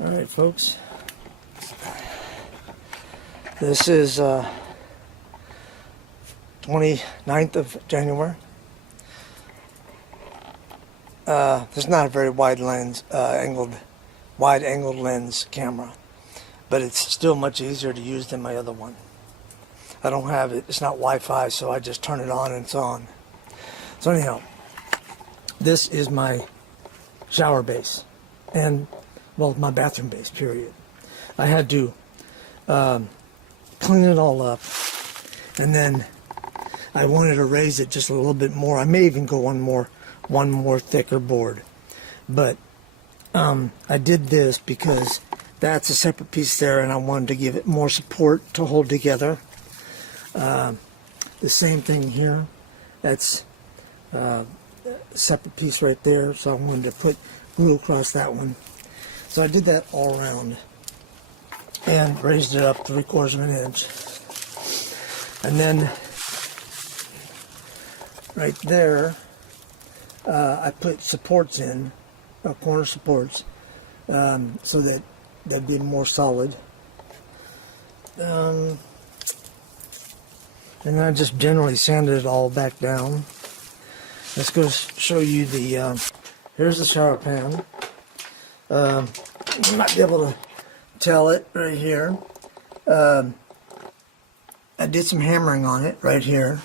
Alright folks, this is 29th of January. This is not a very wide lens, wide angled lens camera, but it's still much easier to use than my other one. I don't have it, it's not Wi-Fi, so I just turn it on and it's on. So anyhow, this is my shower base, and well, my bathroom base, period. I had to clean it all up, and then I wanted to raise it just a little bit more. I may even go one more thicker board, but I did this because that's a separate piece there, and I wanted to give it more support to hold together. The same thing here. That's a separate piece right there, so I wanted to put glue across that one. So I did that all around and raised it up 3/4 of an inch. And then right there, I put supports in, corner supports, so that they'd be more solid. And I just generally sanded it all back down. Let's go show you the, here's the shower pan. You might be able to tell it right here. I did some hammering on it right here.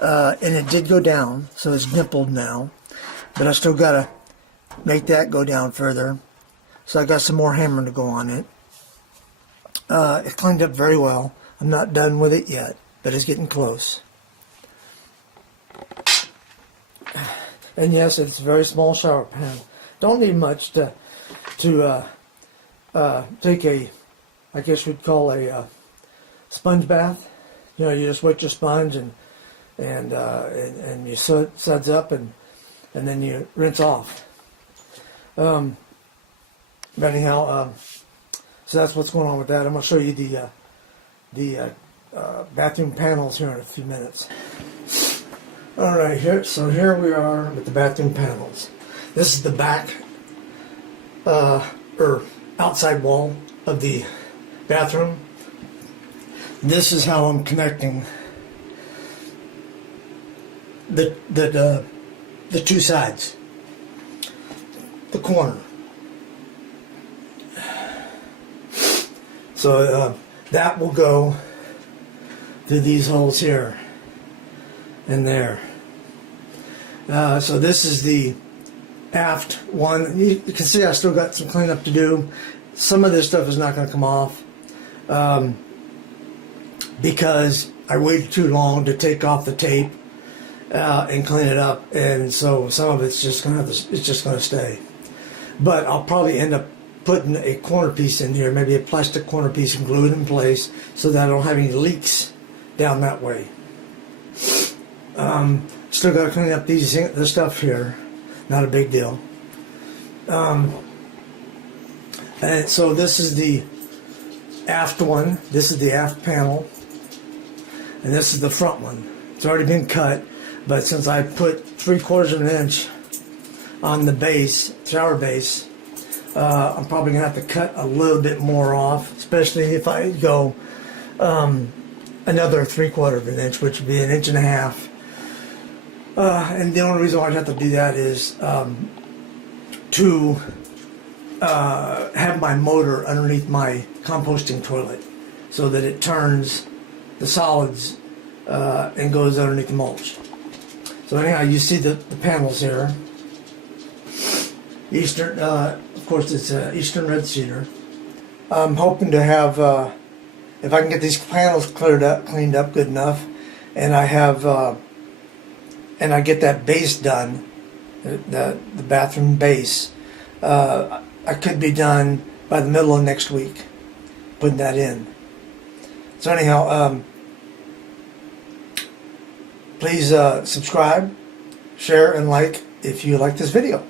And it did go down, so it's dimpled now. But I still got to make that go down further. So I got some more hammering to go on it. It cleaned up very well. I'm not done with it yet, but it's getting close. And yes, it's a very small shower pan. Don't need much to take a, I guess we'd call a sponge bath. You know, you just wet your sponge and you suds up and then you rinse off. But anyhow, so that's what's going on with that. I'm going to show you the bathroom panels here in a few minutes. All right, here we are with the bathroom panels. This is the back or outside wall of the bathroom. This is how I'm connecting the two sides, the corner. So that will go through these holes here and there. So this is the aft one. You can see I still got some cleanup to do. Some of this stuff is not going to come off because I waited too long to take off the tape and clean it up, and so some of it's just going to stay. But I'll probably end up putting a corner piece in here, maybe a plastic corner piece, and glue it in place so that I don't have any leaks down that way. Still got to clean up this stuff here. Not a big deal. And so this is the aft one. This is the aft panel. And this is the front one. It's already been cut, but since I put 3/4 of an inch on the base, shower base, I'm probably going to have to cut a little bit more off, especially if I go another 3/4 of an inch, which would be 1.5 inches. And the only reason why I'd have to do that is to have my motor underneath my composting toilet so that it turns the solids and goes underneath the mulch. So anyhow, you see the panels here. Eastern, of course, it's Eastern red cedar. I'm hoping to have, if I can get these panels cleaned up good enough, and I have, and I get that base done, the bathroom base, I could be done by the middle of next week, putting that in. So anyhow, please subscribe, share, and like if you like this video.